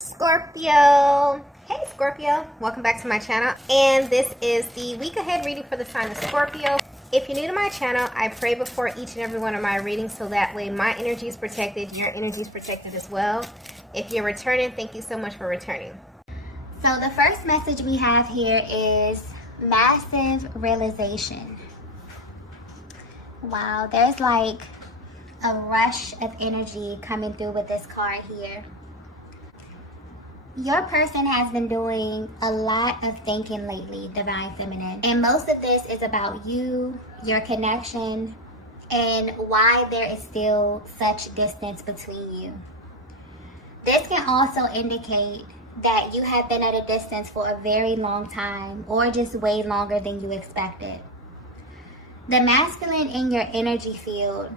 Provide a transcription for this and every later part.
Scorpio. Hey Scorpio, welcome back to my channel, and this is the week ahead reading for the sign of Scorpio. If you're new to my channel, I pray before each and every one of my readings so that way my energy is protected, your energy is protected as well. If you're returning, thank you so much for returning. So the first message we have here is massive realization. Wow, there's like a rush of energy coming through with this card here. Your person has been doing a lot of thinking lately, Divine Feminine. And most of this is about you, your connection, and why there is still such distance between you. This can also indicate that you have been at a distance for a very long time, or just way longer than you expected. The masculine in your energy field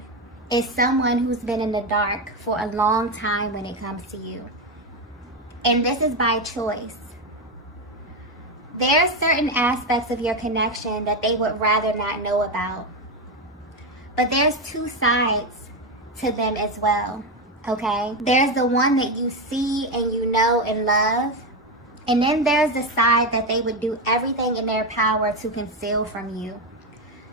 is someone who's been in the dark for a long time when it comes to you. And this is by choice. There are certain aspects of your connection that they would rather not know about. But there's two sides to them as well, okay? There's the one that you see and you know and love. And then there's the side that they would do everything in their power to conceal from you,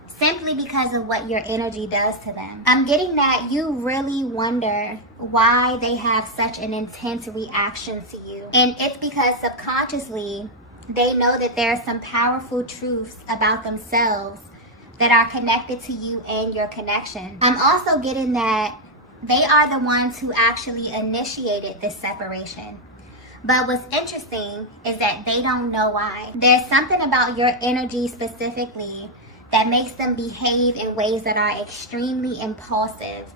simply because of what your energy does to them. I'm getting that you really wonder why they have such an intense reaction to you. And it's because subconsciously, they know that there are some powerful truths about themselves that are connected to you and your connection. I'm also getting that they are the ones who actually initiated this separation. But what's interesting is that they don't know why. There's something about your energy specifically that makes them behave in ways that are extremely impulsive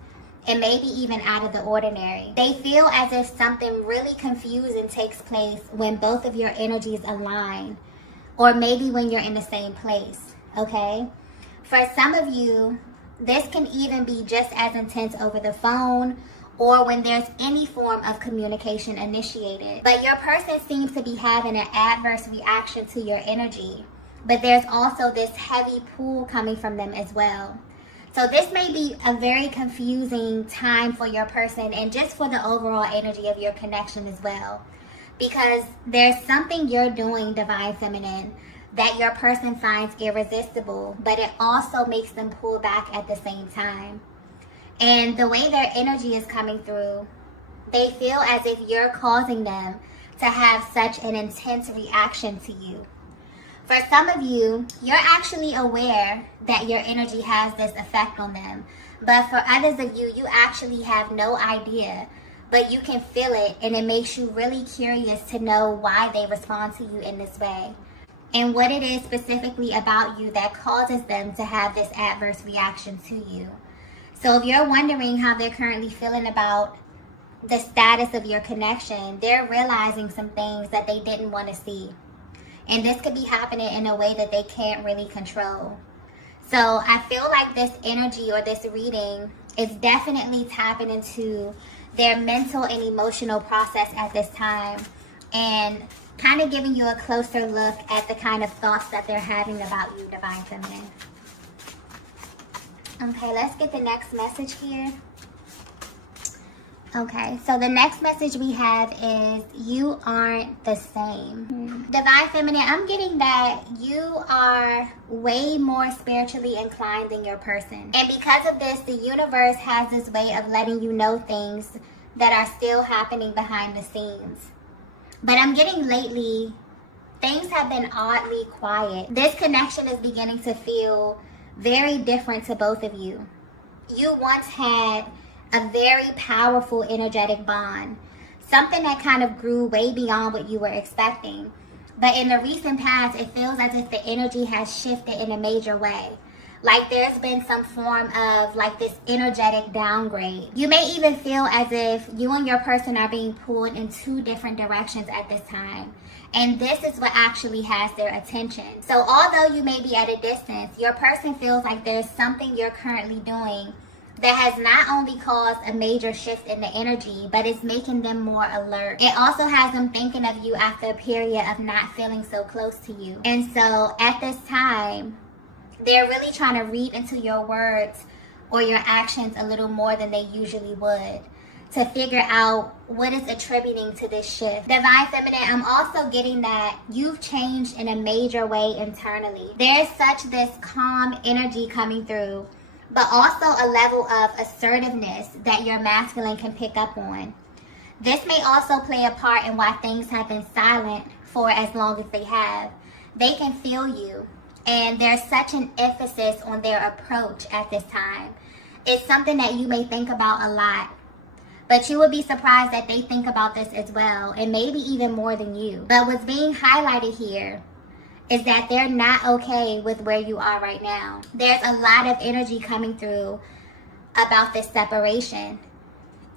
and maybe even out of the ordinary. They feel as if something really confusing takes place when both of your energies align, or maybe when you're in the same place, okay? For some of you, this can even be just as intense over the phone or when there's any form of communication initiated. But your person seems to be having an adverse reaction to your energy. But there's also this heavy pull coming from them as well. So this may be a very confusing time for your person and just for the overall energy of your connection as well. Because there's something you're doing, Divine Feminine, that your person finds irresistible, but it also makes them pull back at the same time. And the way their energy is coming through, they feel as if you're causing them to have such an intense reaction to you. For some of you, you're actually aware that your energy has this effect on them. But for others of you, you actually have no idea. But you can feel it, and it makes you really curious to know why they respond to you in this way. And what it is specifically about you that causes them to have this adverse reaction to you. So if you're wondering how they're currently feeling about the status of your connection, they're realizing some things that they didn't want to see. And this could be happening in a way that they can't really control. So I feel like this energy or this reading is definitely tapping into their mental and emotional process at this time, and kind of giving you a closer look at the kind of thoughts that they're having about you, Divine Feminine. Okay, let's get the next message here. Okay, so the next message we have is you aren't the same. Divine Feminine, I'm getting that you are way more spiritually inclined than your person. And because of this, the universe has this way of letting you know things that are still happening behind the scenes. But I'm getting lately, things have been oddly quiet. This connection is beginning to feel very different to both of you. You once had a very powerful energetic bond, something that kind of grew way beyond what you were expecting. But in the recent past, it feels as if the energy has shifted in a major way. Like there's been some form of like this energetic downgrade. You may even feel as if you and your person are being pulled in two different directions at this time. And this is what actually has their attention. So although you may be at a distance, your person feels like there's something you're currently doing that has not only caused a major shift in the energy, but it's making them more alert. It also has them thinking of you after a period of not feeling so close to you. And so at this time, they're really trying to read into your words or your actions a little more than they usually would. to figure out what is attributing to this shift. Divine Feminine, I'm also getting that you've changed in a major way internally. There's such this calm energy coming through, but also a level of assertiveness that your masculine can pick up on. This may also play a part in why things have been silent for as long as they have. They can feel you, and there's such an emphasis on their approach at this time. It's something that you may think about a lot, but you will be surprised that they think about this as well, and maybe even more than you. But what's being highlighted here is that they're not okay with where you are right now. There's a lot of energy coming through about this separation.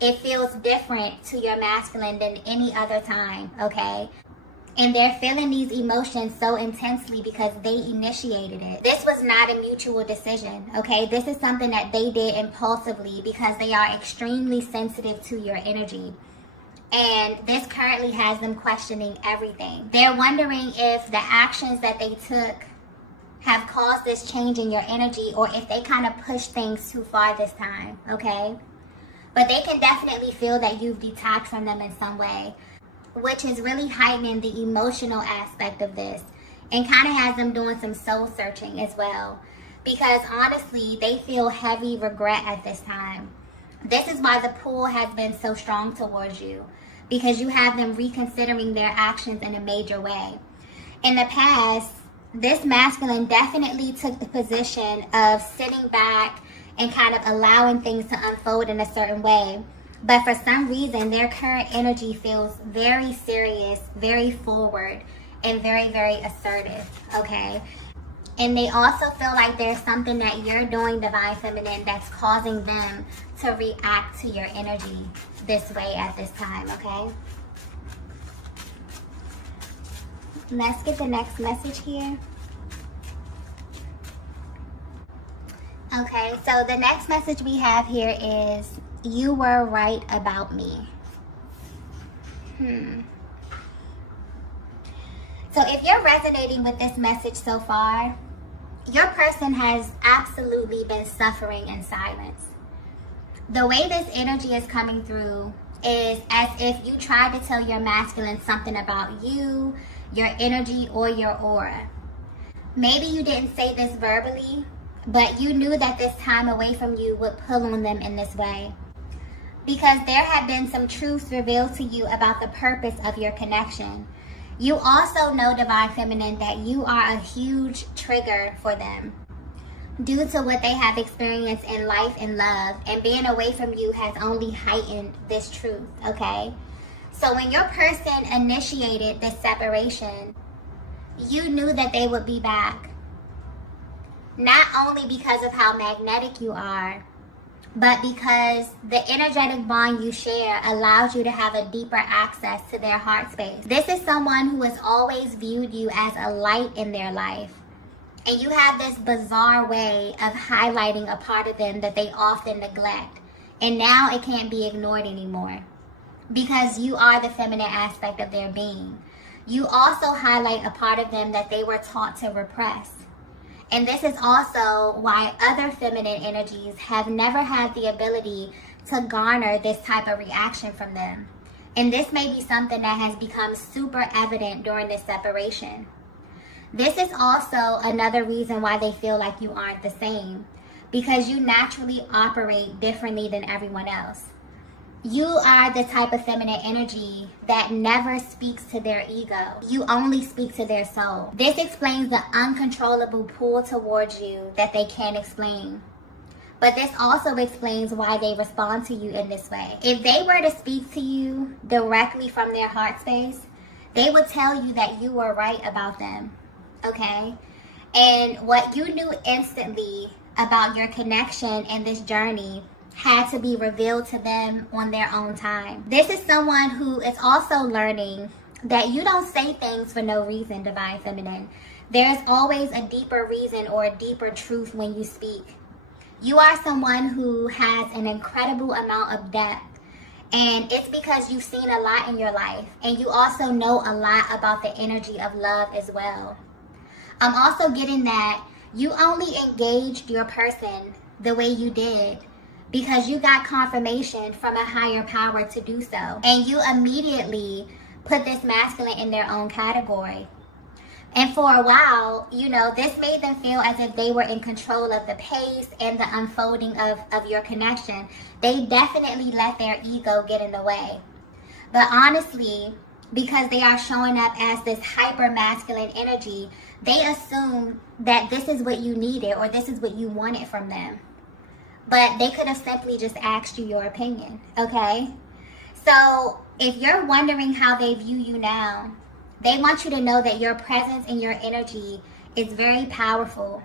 It feels different to your masculine than any other time, okay? And they're feeling these emotions so intensely because they initiated it. This was not a mutual decision, okay? This is something that they did impulsively because they are extremely sensitive to your energy. And this currently has them questioning everything. They're wondering if the actions that they took have caused this change in your energy, or if they kind of pushed things too far this time, okay? But they can definitely feel that you've detached from them in some way, which is really heightening the emotional aspect of this, and kind of has them doing some soul searching as well. Because honestly, they feel heavy regret at this time. This is why the pull has been so strong towards you, because you have them reconsidering their actions in a major way. In the past, this masculine definitely took the position of sitting back and kind of allowing things to unfold in a certain way. But for some reason, their current energy feels very serious, very forward, and very, very assertive, okay? And they also feel like there's something that you're doing, Divine Feminine, that's causing them to react to your energy this way at this time, okay? Let's get the next message here. Okay, so the next message we have here is, you were right about me. So if you're resonating with this message so far, your person has absolutely been suffering in silence. The way this energy is coming through is as if you tried to tell your masculine something about you, your energy, or your aura. Maybe you didn't say this verbally, but you knew that this time away from you would pull on them in this way. Because there have been some truths revealed to you about the purpose of your connection. You also know, Divine Feminine, that you are a huge trigger for them due to what they have experienced in life and love, and being away from you has only heightened this truth, okay? So when your person initiated this separation, you knew that they would be back. Not only because of how magnetic you are, but because the energetic bond you share allows you to have a deeper access to their heart space. This is someone who has always viewed you as a light in their life. And you have this bizarre way of highlighting a part of them that they often neglect. And now it can't be ignored anymore, because you are the feminine aspect of their being. You also highlight a part of them that they were taught to repress. And this is also why other feminine energies have never had the ability to garner this type of reaction from them. And this may be something that has become super evident during this separation. This is also another reason why they feel like you aren't the same, because you naturally operate differently than everyone else. You are the type of feminine energy that never speaks to their ego. You only speak to their soul. This explains the uncontrollable pull towards you that they can't explain. But this also explains why they respond to you in this way. If they were to speak to you directly from their heart space, they would tell you that you were right about them, okay? And what you knew instantly about your connection and this journey had to be revealed to them on their own time. This is someone who is also learning that you don't say things for no reason, Divine Feminine. There's always a deeper reason or a deeper truth when you speak. You are someone who has an incredible amount of depth, and it's because you've seen a lot in your life, and you also know a lot about the energy of love as well. I'm also getting that you only engaged your person the way you did because you got confirmation from a higher power to do so. And you immediately put this masculine in their own category. And for a while, you know, this made them feel as if they were in control of the pace and the unfolding of your connection. They definitely let their ego get in the way. But honestly, because they are showing up as this hyper masculine energy, they assume that this is what you needed or this is what you wanted from them. But they could have simply just asked you your opinion, okay? So if you're wondering how they view you now, they want you to know that your presence and your energy is very powerful.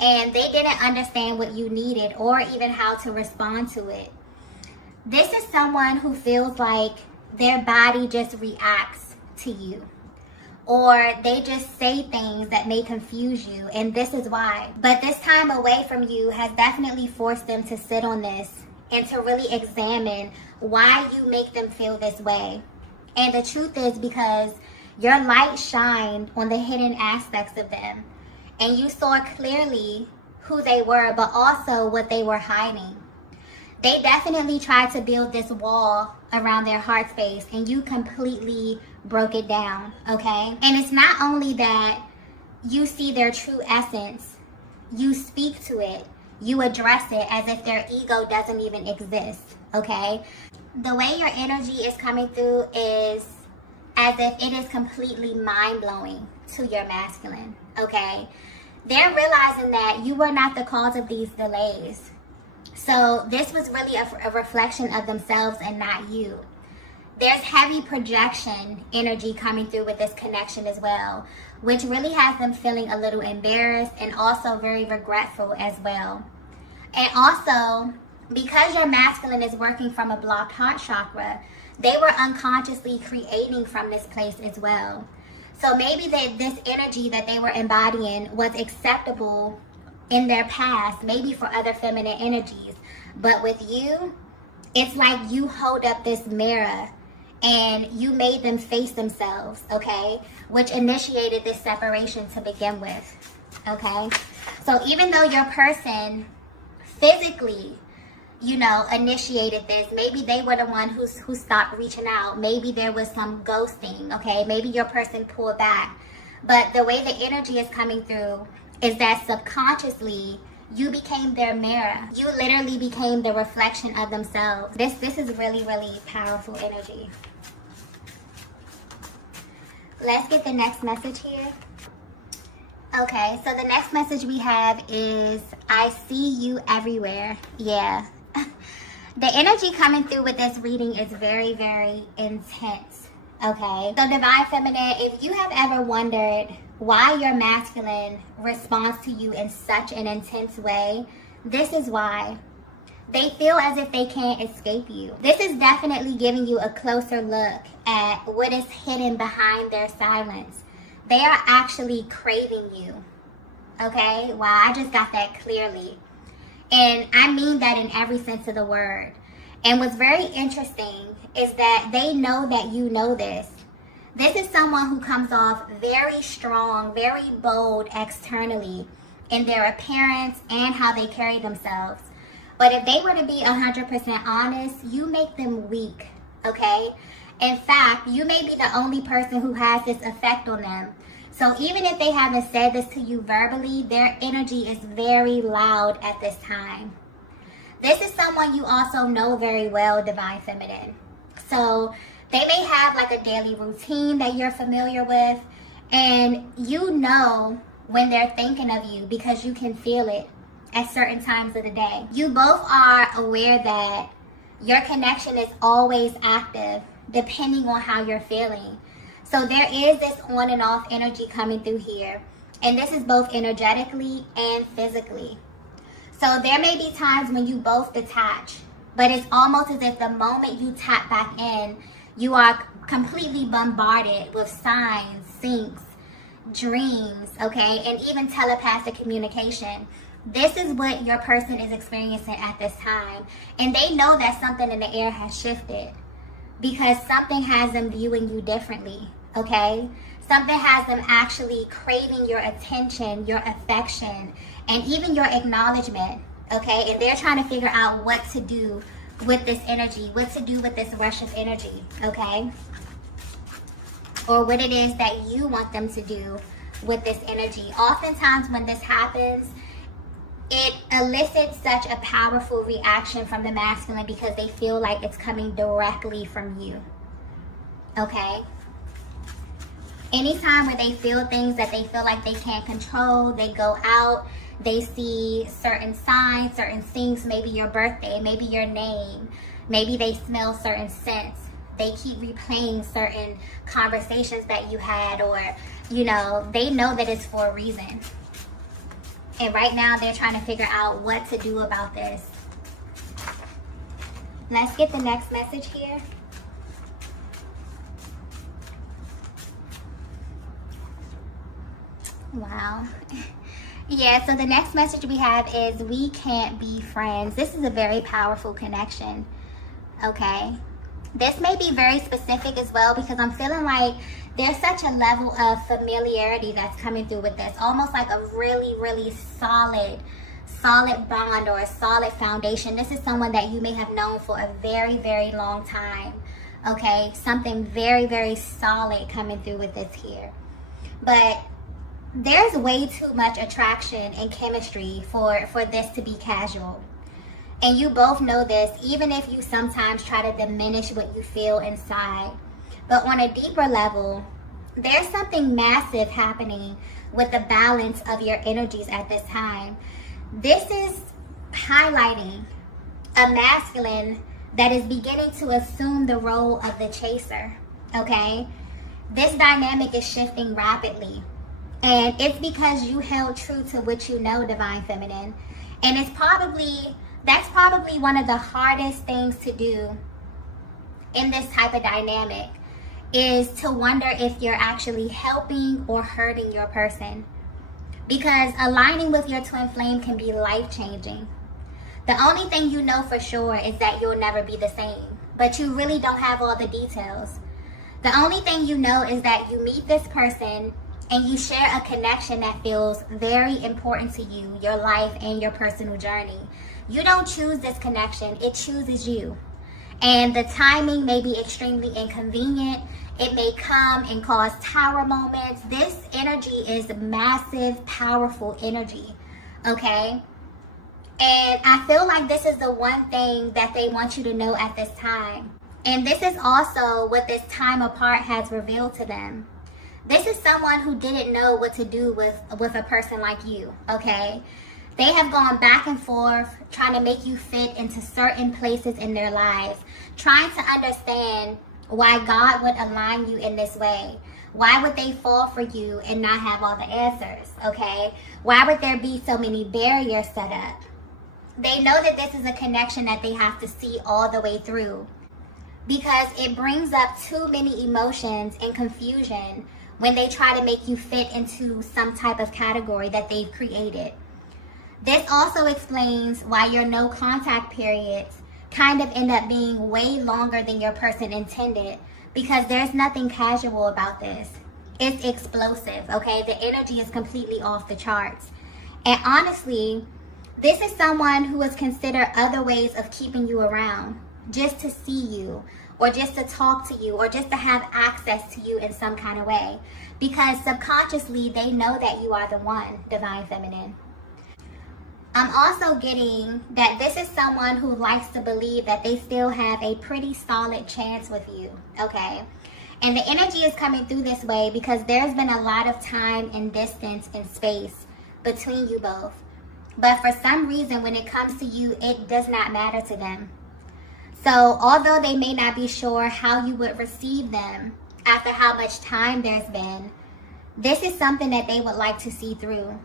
And they didn't understand what you needed or even how to respond to it. This is someone who feels like their body just reacts to you, or they just say things that may confuse you, and this is why. But this time away from you has definitely forced them to sit on this and to really examine why you make them feel this way. And the truth is because your light shined on the hidden aspects of them, and you saw clearly who they were, but also what they were hiding. They definitely tried to build this wall around their heart space, and you completely broke it down, okay? And it's not only that you see their true essence, you speak to it, you address it as if their ego doesn't even exist, okay? The way your energy is coming through is as if it is completely mind-blowing to your masculine, okay? They're realizing that you were not the cause of these delays. So this was really a reflection of themselves and not you. There's heavy projection energy coming through with this connection as well, which really has them feeling a little embarrassed and also very regretful as well. And also, because your masculine is working from a blocked heart chakra, they were unconsciously creating from this place as well. So maybe this energy that they were embodying was acceptable in their past, maybe for other feminine energies. But with you, it's like you hold up this mirror and you made them face themselves, okay? Which initiated this separation to begin with, okay? So even though your person physically, you know, initiated this, maybe they were the one who stopped reaching out. Maybe there was some ghosting, okay? Maybe your person pulled back. But the way the energy is coming through is that subconsciously you became their mirror. You literally became the reflection of themselves. This is really, really powerful energy. Let's get the next message here. Okay, so the next message we have is, I see you everywhere. Yeah. The energy coming through with this reading is very, very intense. Okay, so Divine Feminine, if you have ever wondered why your masculine responds to you in such an intense way, this is why. They feel as if they can't escape you. This is definitely giving you a closer look at what is hidden behind their silence. They are actually craving you. Okay, wow, I just got that clearly. And I mean that in every sense of the word. And what's very interesting is that they know that you know this. This is someone who comes off very strong, very bold externally in their appearance and how they carry themselves. But if they were to be 100% honest, you make them weak, okay? In fact, you may be the only person who has this effect on them. So even if they haven't said this to you verbally, their energy is very loud at this time. This is someone you also know very well, Divine Feminine. So they may have like a daily routine that you're familiar with, and you know when they're thinking of you because you can feel it at certain times of the day. You both are aware that your connection is always active depending on how you're feeling. So there is this on and off energy coming through here. And this is both energetically and physically. So there may be times when you both detach, but it's almost as if the moment you tap back in, you are completely bombarded with signs, syncs, dreams, okay, and even telepathic communication. This is what your person is experiencing at this time. And they know that something in the air has shifted because something has them viewing you differently, okay? Something has them actually craving your attention, your affection, and even your acknowledgement. okay? And they're trying to figure out what to do with this energy, what to do with this rush of energy, okay? Or what it is that you want them to do with this energy. Oftentimes when this happens, it elicits such a powerful reaction from the masculine because they feel like it's coming directly from you, okay? Anytime where they feel things that they feel like they can't control, they go out, they see certain signs, certain things, maybe your birthday, maybe your name, maybe they smell certain scents. They keep replaying certain conversations that you had, or, you know, they know that it's for a reason. And right now they're trying to figure out what to do about this. Let's get the next message here. Wow. Yeah, so the next message we have is we can't be friends. This is a very powerful connection, okay? This may be very specific as well because I'm feeling like there's such a level of familiarity that's coming through with this. Almost like a really, really solid bond or a solid foundation. This is someone that you may have known for a very, very long time, okay? Something very, very solid coming through with this here. But there's way too much attraction and chemistry for this to be casual. And you both know this, even if you sometimes try to diminish what you feel inside. But on a deeper level, there's something massive happening with the balance of your energies at this time. This is highlighting a masculine that is beginning to assume the role of the chaser, okay? This dynamic is shifting rapidly. And it's because you held true to what you know, Divine Feminine. And that's probably one of the hardest things to do in this type of dynamic, is to wonder if you're actually helping or hurting your person. Because aligning with your twin flame can be life-changing. The only thing you know for sure is that you'll never be the same, but you really don't have all the details. The only thing you know is that you meet this person and you share a connection that feels very important to you, your life and your personal journey. You don't choose this connection, it chooses you. And the timing may be extremely inconvenient. It may come and cause tower moments. This energy is massive, powerful energy, okay? And I feel like this is the one thing that they want you to know at this time. And this is also what this time apart has revealed to them. This is someone who didn't know what to do with a person like you, okay? They have gone back and forth trying to make you fit into certain places in their lives, trying to understand why God would align you in this way. Why would they fall for you and not have all the answers, okay? Why would there be so many barriers set up? They know that this is a connection that they have to see all the way through, because it brings up too many emotions and confusion when they try to make you fit into some type of category that they've created. This also explains why your no contact periods kind of end up being way longer than your person intended, because there's nothing casual about this. It's explosive, okay? The energy is completely off the charts. And honestly, this is someone who has considered other ways of keeping you around, just to see you, or just to talk to you, or just to have access to you in some kind of way. Because subconsciously, they know that you are the one, Divine Feminine. I'm also getting that this is someone who likes to believe that they still have a pretty solid chance with you, okay? And the energy is coming through this way because there's been a lot of time and distance and space between you both. But for some reason, when it comes to you, it does not matter to them. So although they may not be sure how you would receive them after how much time there's been, this is something that they would like to see through.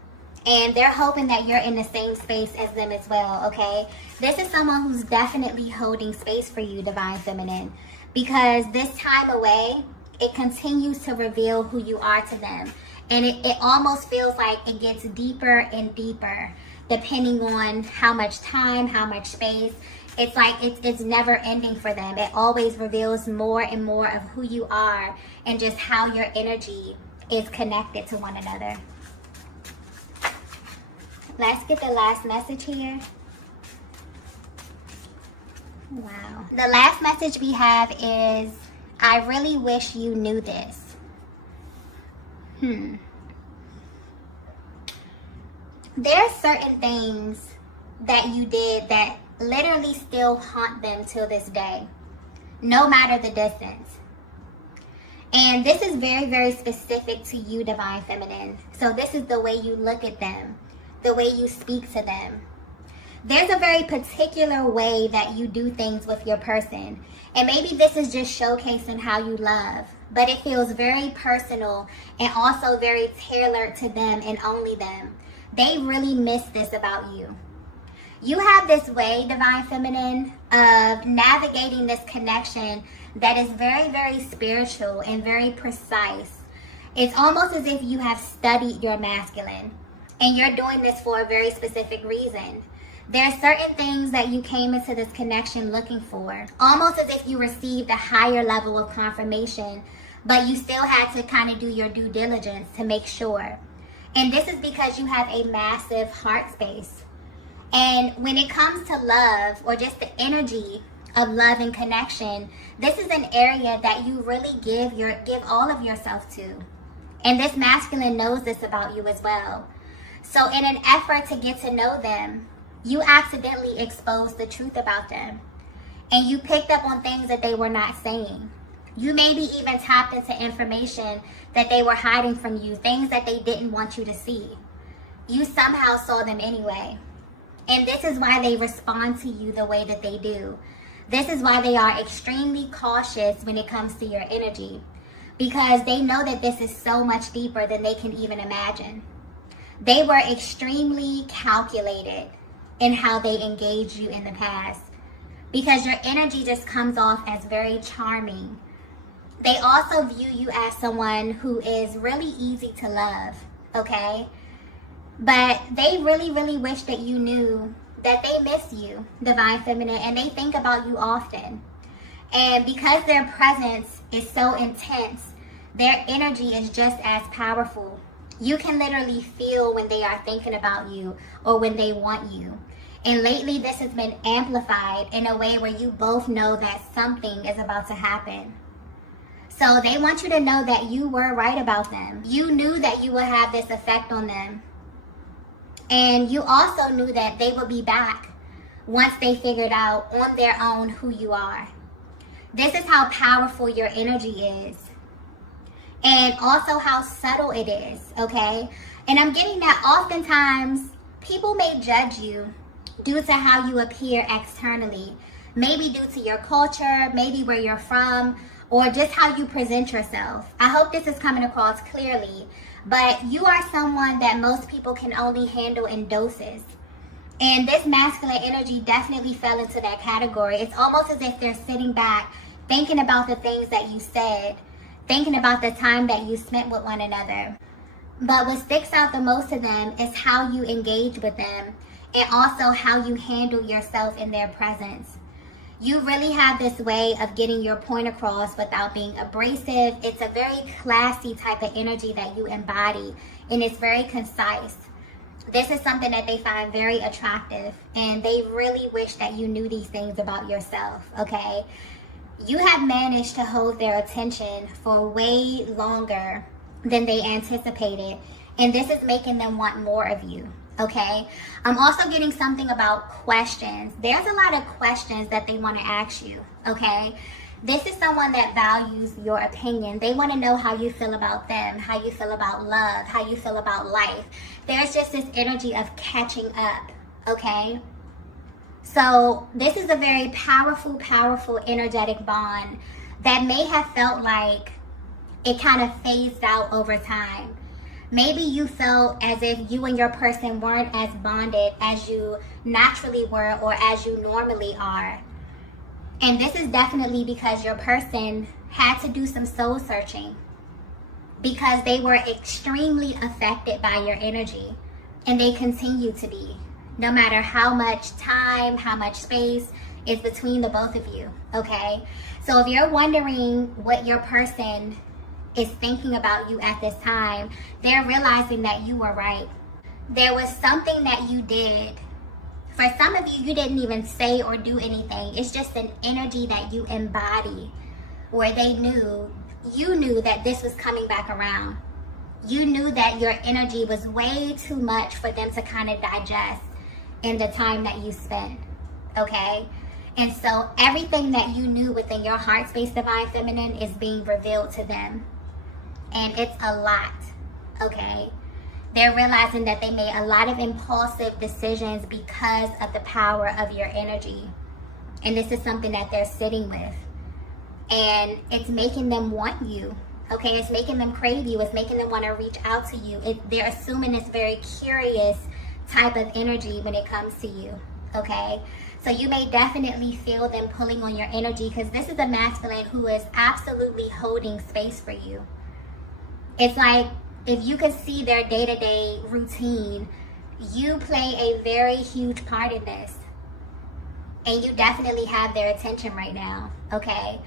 And they're hoping that you're in the same space as them as well, okay? This is someone who's definitely holding space for you, Divine Feminine. Because this time away, it continues to reveal who you are to them. And it almost feels like it gets deeper and deeper, depending on how much time, how much space. It's like it's never ending for them. It always reveals more and more of who you are and just how your energy is connected to one another. Let's get the last message here. Wow. The last message we have is, I really wish you knew this. There are certain things that you did that literally still haunt them till this day, no matter the distance. And this is very, very specific to you, Divine Feminine. So this is the way you look at them, the way you speak to them. There's a very particular way that you do things with your person. And maybe this is just showcasing how you love, but it feels very personal and also very tailored to them and only them. They really miss this about you. You have this way, Divine Feminine, of navigating this connection that is very, very spiritual and very precise. It's almost as if you have studied your masculine and you're doing this for a very specific reason. There are certain things that you came into this connection looking for, almost as if you received a higher level of confirmation, but you still had to kind of do your due diligence to make sure. And this is because you have a massive heart space. And when it comes to love, or just the energy of love and connection, this is an area that you really give all of yourself to. And this masculine knows this about you as well. So in an effort to get to know them, you accidentally exposed the truth about them. And you picked up on things that they were not saying. You maybe even tapped into information that they were hiding from you, things that they didn't want you to see. You somehow saw them anyway. And this is why they respond to you the way that they do. This is why they are extremely cautious when it comes to your energy, because they know that this is so much deeper than they can even imagine. They were extremely calculated in how they engaged you in the past, because your energy just comes off as very charming. They also view you as someone who is really easy to love, okay? But they really, really wish that you knew that they miss you, Divine Feminine, and they think about you often. And because their presence is so intense, their energy is just as powerful. You can literally feel when they are thinking about you or when they want you. And lately, this has been amplified in a way where you both know that something is about to happen. So they want you to know that you were right about them. You knew that you would have this effect on them. And you also knew that they would be back once they figured out on their own who you are. This is how powerful your energy is. And also how subtle it is, okay? And I'm getting that oftentimes people may judge you due to how you appear externally. Maybe due to your culture, maybe where you're from, or just how you present yourself. I hope this is coming across clearly. But you are someone that most people can only handle in doses. And this masculine energy definitely fell into that category. It's almost as if they're sitting back, thinking about the things that you said, thinking about the time that you spent with one another. But what sticks out the most to them is how you engage with them, and also how you handle yourself in their presence. You really have this way of getting your point across without being abrasive. It's a very classy type of energy that you embody, and it's very concise. This is something that they find very attractive, and they really wish that you knew these things about yourself, okay? You have managed to hold their attention for way longer than they anticipated, and this is making them want more of you. Okay, I'm also getting something about questions. There's a lot of questions that they want to ask you, okay? This is someone that values your opinion. They want to know how you feel about them, how you feel about love, how you feel about life. There's just this energy of catching up, okay? So this is a very powerful, powerful energetic bond that may have felt like it kind of phased out over time. Maybe you felt as if you and your person weren't as bonded as you naturally were or as you normally are. And this is definitely because your person had to do some soul searching, because they were extremely affected by your energy, and they continue to be, no matter how much time, how much space is between the both of you, okay? So if you're wondering what your person is thinking about you at this time, they're realizing that you were right. There was something that you did For some of you, you didn't even say or do anything. It's just an energy that you embody, where you knew that this was coming back around. You knew that your energy was way too much for them to kind of digest in the time that you spent, okay? And so everything that you knew within your heart space, Divine Feminine, is being revealed to them. And it's a lot, okay? They're realizing that they made a lot of impulsive decisions because of the power of your energy. And this is something that they're sitting with. And it's making them want you, okay? It's making them crave you. It's making them want to reach out to you. They're assuming this very curious type of energy when it comes to you, okay? So you may definitely feel them pulling on your energy, because this is a masculine who is absolutely holding space for you. It's like, if you could see their day-to-day routine, you play a very huge part in this. And you definitely have their attention right now, okay?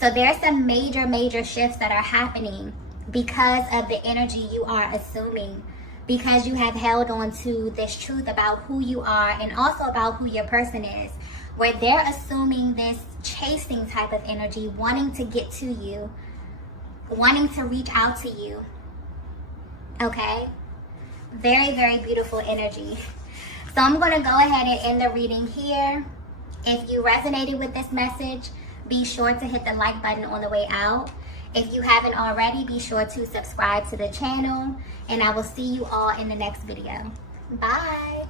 So there's some major, major shifts that are happening because of the energy you are assuming, because you have held on to this truth about who you are and also about who your person is, where they're assuming this chasing type of energy, wanting to get to you, wanting to reach out to you. Okay, very, very beautiful energy. So I'm going to go ahead and end the reading here. If you resonated with this message, be sure to hit the like button on the way out. If you haven't already, be sure to subscribe to the channel, and I will see you all in the next video. Bye.